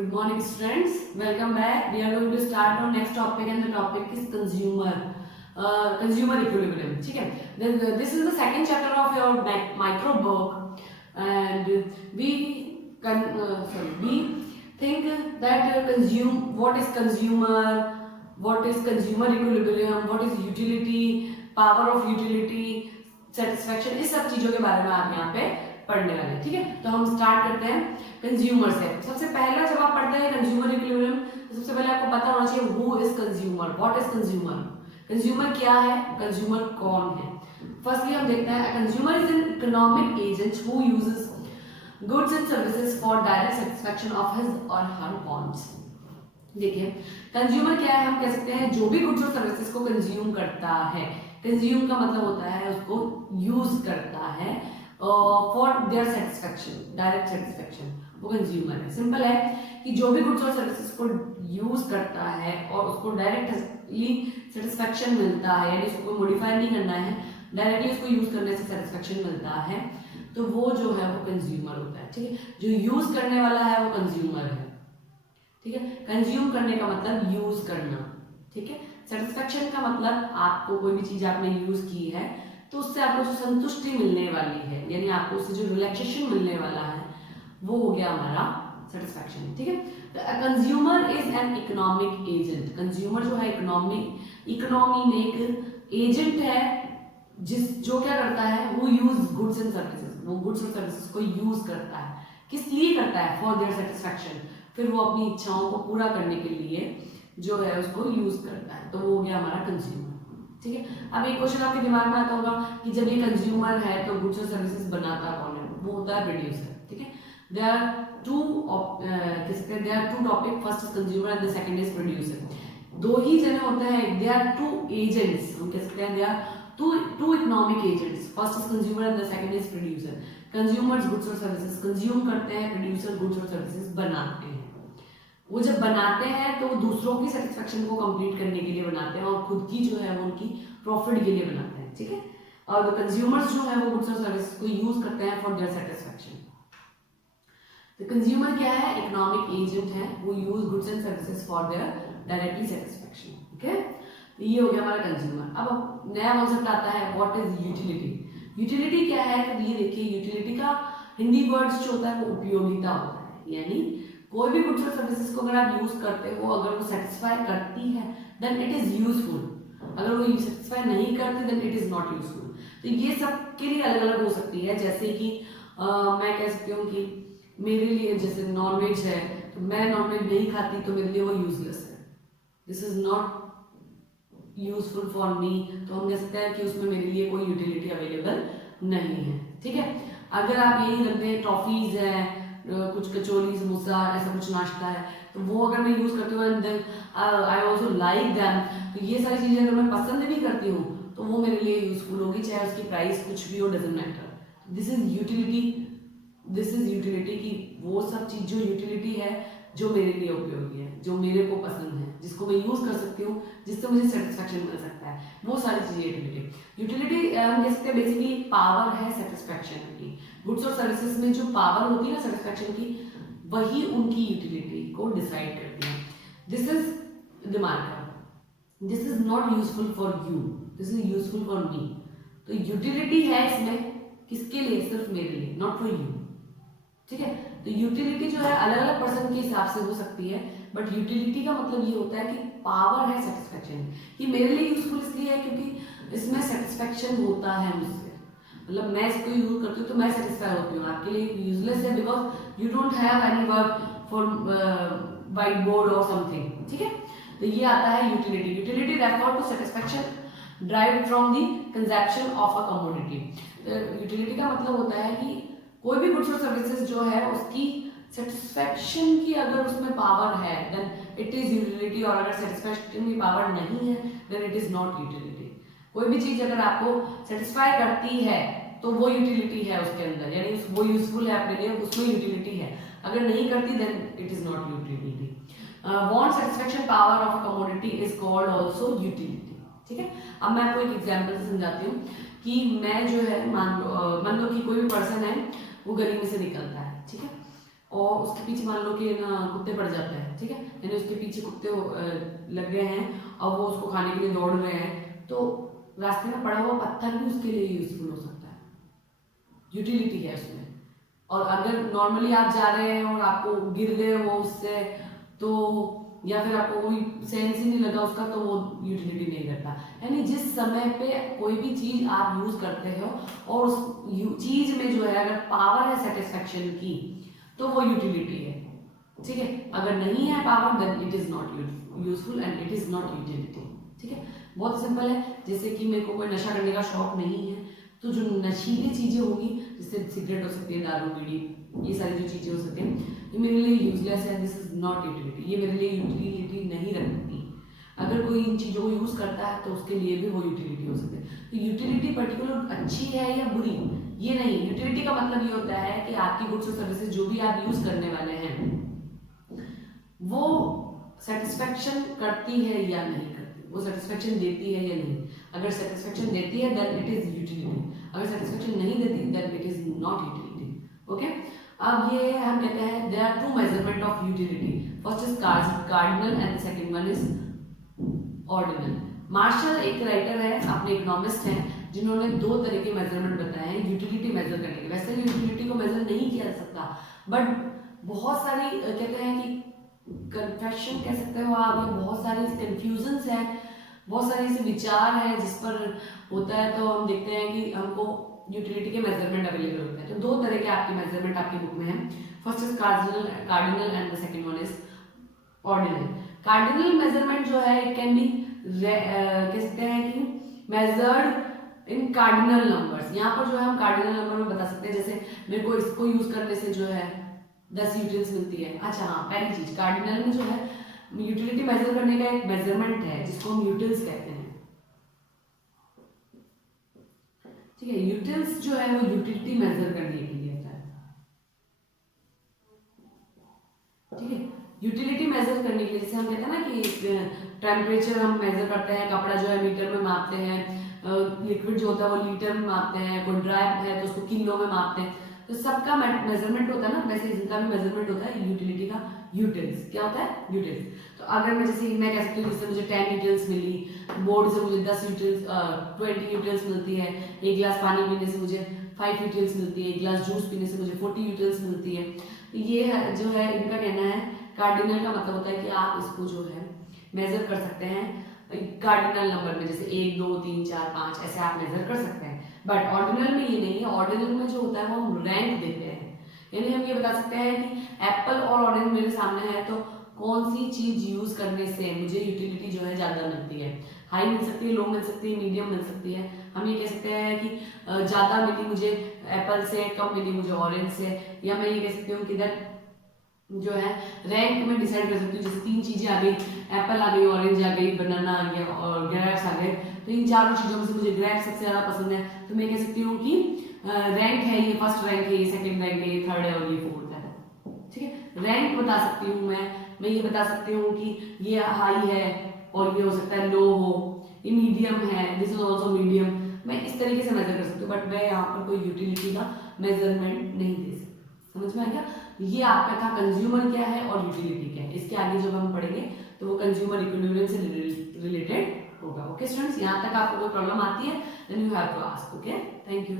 Good morning, students. Welcome back. We are going to start our next topic, and the topic is consumer equilibrium. ठीक है? This is the second chapter of your micro book, and we think that what is consumer equilibrium, what is utility, power of utility, satisfaction, इस सब चीजों के बारे में आप यहाँ पे पढ़ने वाले हैं. ठीक है, तो हम स्टार्ट करते हैं कंज्यूमर से. सबसे पहला जब आप पढ़ते हैं कंज्यूमर इक्विलिब्रियम, तो सबसे पहले आपको पता होना चाहिए who is consumer, what is consumer. Consumer क्या है, कंज्यूमर कौन है. फर्स्टली हम देखते हैं consumer is an economic agent who uses goods and services for direct satisfaction of his और हर वांट्स. देखिए कंज्यूमर क्या है, हम कह सकते हैं जो भी गुड्स और सर्विसेज को कंज्यूम करता है. कंज्यूम का मतलब होता है उसको यूज करता है for their satisfaction, direct satisfaction, वो कंज्यूमर है. सिंपल है कि जो भी गुड्स और सर्विसेज को यूज करता है और उसको डायरेक्टली सेटिस्फैक्शन मिलता है, यानी उसको मॉडिफाई नहीं करना है, डायरेक्टली उसको यूज करने से सेटिस्फैक्शन मिलता है, तो वो जो है वो कंज्यूमर होता है. ठीक है, जो यूज करने वाला है वो कंज्यूमर है. ठीक है, कंज्यूम करने का मतलब यूज करना. ठीक है, सेटिस्फैक्शन का मतलब आपको कोई भी चीज आपने यूज की है तो उससे आपको जो संतुष्टि मिलने वाली है, यानी आपको उससे जो रिलैक्सेशन मिलने वाला है, वो हो गया हमारा सेटिस्फैक्शन. ठीक है, consumer is an economic agent. Consumer जो है इकोनॉमी में एक एजेंट है जो क्या करता है, वो यूज गुड्स एंड सर्विसेज, वो गुड्स और सर्विसेज को यूज करता है. किस लिए करता है, फॉर देयर सेटिस्फैक्शन. फिर वो अपनी इच्छाओं को पूरा करने के लिए जो है उसको यूज करता है, तो वो हो गया हमारा कंज्यूमर. ठीक है, अब एक क्वेश्चन आपके दिमाग में आता होगा कि जब ये कंज्यूमर है तो गुड्स और सर्विसेज बनाता कौन है, वो होता है प्रोड्यूसर. ठीक है, there are two topic, first is consumer and the second is producer. दो ही जने होते हैं, दे आर टू एजेंट्स, हम कह सकते हैं they are two economic agents. First is consumer and the second is producer. Consumers goods और सर्विसेज कंज्यूम करते हैं, प्रोड्यूसर गुड्स और सर्विसेज बनाते हैं. वो जब बनाते हैं तो वो दूसरों की सेटिस्फैक्शन को कंप्लीट करने के लिए बनाते हैं और खुद की जो है वो उनकी प्रॉफिट के लिए बनाते हैं. ठीक है, और कंज्यूमर्स जो है वो गुड्स और सर्विसेज को यूज करते हैं फॉर देयर सेटिस्फैक्शन. तो कंज्यूमर क्या है, इकोनॉमिक एजेंट है, वो use goods and services for their directly satisfaction. Okay, तो ये हो गया हमारा कंज्यूमर. अब नया कॉन्सेप्ट आता है, व्हाट इज यूटिलिटी. यूटिलिटी क्या है, तो ये देखिए यूटिलिटी का हिंदी वर्ड्स जो होता है वो उपयोगिता होता है. यानी कोई भी गुड्स और सर्विसेज को अगर आप यूज करते हो, अगर वो सेटिस्फाई करती है देन इट इज यूजफुल. अगर वो सेटिस्फाई नहीं करती then it is not useful. तो ये सब के लिए अलग अलग हो सकती है. जैसे कि मैं कह सकती हूँ कि मेरे लिए जैसे नॉनवेज है, तो मैं नॉनवेज नहीं खाती तो मेरे लिए वो यूजलेस है, this is not useful for me. तो हम कह सकते हैं कि उसमें मेरे लिए कोई यूटिलिटी अवेलेबल नहीं है. ठीक है, अगर आप यही रख दें टॉफीज है, कुछ कचौरी समोसा ऐसा कुछ नाश्ता है, तो वो अगर मैं यूज करती हूँ and then I also like them, तो ये सारी चीजें अगर मैं पसंद भी करती हूँ तो वो मेरे लिए यूजफुल होगी, चाहे उसकी प्राइस कुछ भी हो, doesn't matter. This is utility की वो सब चीज जो यूटिलिटी है जो मेरे लिए उपयोगी है, जो मेरे को पसंद है, जिसको मैं यूज कर सकती हूँ, जिससे मुझे सेटिस्फैक्शन मिल सकता है, वो सारी चीजें यूटिलिटी हम कह सकते हैं बेसिकली पावर है सेटिस्फैक्शन की. गुड्स और सर्विसेज में जो पावर होती है ना सेटिस्फैक्शन की, वही उनकी यूटिलिटी को डिसाइड करती है. This is the marker, this is not useful for you, this is useful for me. तो यूटिलिटी है इसमें किसके लिए, सिर्फ मेरे लिए, नॉट फॉर यू. ठीक है, तो यूटिलिटी जो है अलग अलग पर्सन के हिसाब से हो सकती है, बट यूटिलिटी का मतलब ये होता है कि पावर है सेटिस्फैक्शन की. मेरे लिए यूजफुल इसलिए है क्योंकि इसमें सेटिस्फैक्शन होता है मुझसे, मतलब मैं इसको यूज करती हूँ तो मैं सेटिस्फाई होती हूँ. आपके लिए यूजलेस है because you don't have any work for white board और समथिंग. ठीक है, तो ये आता है utility. Utility refer to satisfaction derived from the consumption of a commodity. Utility का मतलब होता है कि कोई भी गुड्स और सर्विसेज जो है उसकी सेटिस्फैक्शन की अगर उसमें पावर है देन इट इज यूटिलिटी, और अगर सेटिस्फैक्शन की पावर नहीं है then it is not utility. कोई भी चीज अगर आपको सेटिस्फाई करती है तो वो यूटिलिटी है उसके अंदर, यानी वो यूजफुल है अपने लिए, उसमें यूटिलिटी है. अगर नहीं करती then it is not utility. Want satisfaction power of commodity is called also utility. ठीक है, अब मैं आपको एक एग्जांपल से समझाती हूँ कि मैं जो है मान लो कि कोई भी पर्सन है वो गली में से निकलता है. ठीक है, और उसके पीछे मान लो कि ना कुत्ते पड़ जाते हैं, ठीक है, यानी उसके पीछे कुत्ते लग गए हैं और वो उसको खाने के लिए दौड़ रहे हैं, तो रास्ते में पड़ा हुआ पत्थर भी उसके लिए यूजफुल हो सकता है, यूटिलिटी है उसमें। और अगर नॉर्मली आप जा रहे हैं और आपको गिर गए हो उससे, तो या फिर आपको कोई सेंस ही नहीं लगा उसका, तो वो यूटिलिटी नहीं करता। यानी जिस समय पे कोई भी चीज आप यूज करते हो और उस चीज में जो है अगर पावर है सेटिस्फेक्शन की, तो वो यूटिलिटी है, ठीक है। अगर नहीं है power, then it is not useful and it is not utility, ठीक है। बहुत सिंपल है। जैसे कि मेरे को कोई नशा करने का शौक नहीं है, तो जो नशीली चीजें होंगी, जैसे सिगरेट हो सकती है, दारू बीड़ी, ये सारी जो चीजें हो सकती हैं, ये मेरे लिए यूजलेस है, दिस इज नॉट यूटिलिटी, ये मेरे लिए यूटिलिटी नहीं रखती। अगर कोई इन चीजों को यूज करता है तो उसके लिए भी वो यूटिलिटी हो सकती है। तो यूटिलिटी पर्टिकुलर अच्छी है या बुरी, ये नहीं। यूटिलिटी का मतलब ये होता है कि आपकी गुड्स और सर्विसेज जो भी आप यूज करने वाले हैं, वो सेटिस्फेक्शन करती है या नहीं करती, वो सेटिस्फेक्शन देती है या नहीं। अगर सेटिस्फेक्शन देती है देन इट इज यूटिलिटी, अगर सेटिस्फेक्शन नहीं देती then it is not utility, okay. अब ये हम कहते हैं there are two measurement of utility, first is cardinal and second one is ordinal. Marshall एक राइटर है, अपने इकोनॉमिस्ट हैं, जिन्होंने दो तरह के मेजरमेंट बताए हैं यूटिलिटी मेजर करने के। वैसे यूटिलिटी को मेजर नहीं किया जा सकता, बट बहुत सारी कहते हैं कि कन्फेशन कह सकते हो आप, या बहुत सारी कंफ्यूजन्स हैं, बहुत सारे ऐसे विचार हैं जिस पर होता है, तो हम देखते हैं कि हमको यूटिलिटी के मेजरमेंट अवेलेबल होते हैं। तो दो तरह के आपके मेजरमेंट आपकी बुक में है, first is cardinal and the second one is ordinal. Cardinal measurement जो है इट कैन बी कह सकते हैं कि मेजर्ड इन कार्डिनल नंबर्स। यहाँ पर जो है हम कार्डिनल नंबर में बता सकते हैं, जैसे मेरे को इसको यूज करने से जो है 10 यूटिल्स मिलती है। अच्छा हाँ, पहली चीज कार्डिनल में जो है यूटिलिटी मेजर करने का एक मेजरमेंट है जिसको हम यूटिल्स कहते हैं, ठीक है। यूटिल्स जो है वो यूटिलिटी मेजर करने के लिए होता है, ठीक है। यूटिलिटी मेजर करने के लिए जैसे हम कहते हैं ना कि टेम्परेचर हम मेजर करते हैं, कपड़ा जो है मीटर में मापते हैं, लिक्विड जो होता है वो लीटर में मापते हैं, कोई ड्राई है तो उसको किलो में मापते हैं। तो सबका मेजरमेंट होता है ना, वैसे इनका भी मेजरमेंट होता है यूटिलिटी का। यूटिल्स क्या होता है? यूटिल्स। तो अगर मैं जैसे मैं कह सकती हूँ जिससे मुझे 10 यूटिल्स मिली, बोर्ड से मुझे 10 यूटिल्स 20 यूटिल्स मिलती है, एक गिलास पानी पीने से मुझे 5 यूटिल्स मिलती है, एक गिलास जूस पीने से मुझे 40 यूटिल्स मिलती है। तो ये है, जो है इनका कहना है। कार्डिनल का मतलब होता है कि आप इसको जो है मेजर कर सकते हैं कार्डिनल नंबर में, जैसे 1 2 3 4 5 ऐसे आप मेजर कर सकते हैं। बट ऑर्डिनल में ये नहीं है। ऑर्डिनल में जो होता है वो हम रैंक देते हैं, यानी हम ये बता सकते हैं कि एप्पल और ऑरेंज मेरे सामने है, तो कौन सी चीज यूज करने से मुझे यूटिलिटी जो है ज्यादा मिलती है। हाई मिल सकती है, लो मिल सकती है, मीडियम मिल सकती है। हम ये कह सकते हैं कि ज्यादा मिली मुझे एप्पल से, कम मिली मुझे ऑरेंज से, या मैं ये कह सकती हूँ कि जो है रैंक में डिसाइड कर सकती हूँ। जैसे 3 चीजें आ गई, एप्पल आ गई, ऑरेंज आ गई, बनाना आ गया और ग्रेप्स आ गए, तो इन चारों चीजों में से मुझे ग्रेप्स सबसे ज्यादा पसंद है, तो मैं कह सकती हूँ कि रैंक है ये फर्स्ट रैंक है, ये सेकंड रैंक है, ये थर्ड है और ये फोर्थ है, ठीक है। रैंक बता सकती हूँ मैं ये बता सकती हूँ कि ये हाई है और ये हो सकता है लो हो, ये मीडियम है, दिस इज ऑल्सो मीडियम। मैं इस तरीके से मेजर कर सकती हूँ, बट मैं यहाँ पर कोई यूटिलिटी का मेजरमेंट नहीं दे सकती। समझ में आ गया? ये आपका था कंज्यूमर क्या है और यूटिलिटी क्या है। इसके आगे जब हम पढ़ेंगे तो वो कंज्यूमर इक्विलिब्रियम से रिलेटेड होगा। ओके स्टूडेंट्स, यहाँ तक आपको कोई प्रॉब्लम आती है then you have to ask. Okay, thank you.